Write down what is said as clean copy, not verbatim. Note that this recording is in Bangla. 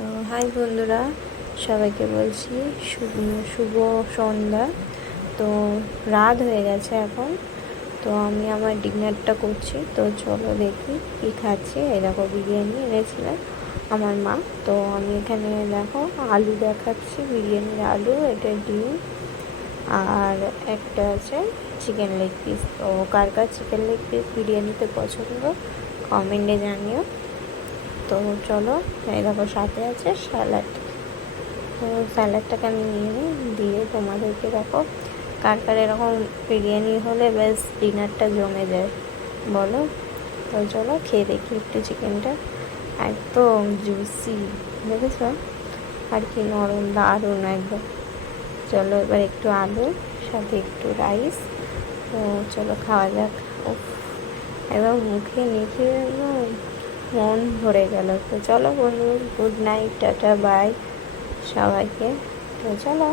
তো হাই বন্ধুরা, সবাইকে বলছি শুভ সন্ধ্যা। তো রাত হয়ে গেছে এখন। তো আমি আমার ডিনারটা করছি। তো চলো দেখি কী খাচ্ছি। এই দেখো বিরিয়ানি এনেছিলেন আমার মা। তো আমি এখানে দেখো আলু দেখাচ্ছি, বিরিয়ানির আলু, এটা ডিম, আর একটা আছে চিকেন লেগ পিস। তো কার কার চিকেন লেগ পিস বিরিয়ানিতে পছন্দ কমেন্টে জানিও। তো চলো, এই দেখো সাথে আছে স্যালাড। তো স্যালাডটাকে আমি নিয়ে নিই, দিয়ে তোমাদেরকে দেখো কার কার এরকম বিরিয়ানি হলে বেশ ডিনারটা জমে যায় বলো। তো চলো খেয়ে দেখি একটু চিকেনটা। একদম জুসি, দেখেছো? আর কি নরম, দারুণ একদম। চলো এবার একটু আলু, সাথে একটু রাইস। তো চলো খাওয়া যাক। একদম মুখে নিতে মন ভরে গেল। তো চলো বন্ধু, গুড নাইট, টাটা, বাই সবাইকে। তো চলো।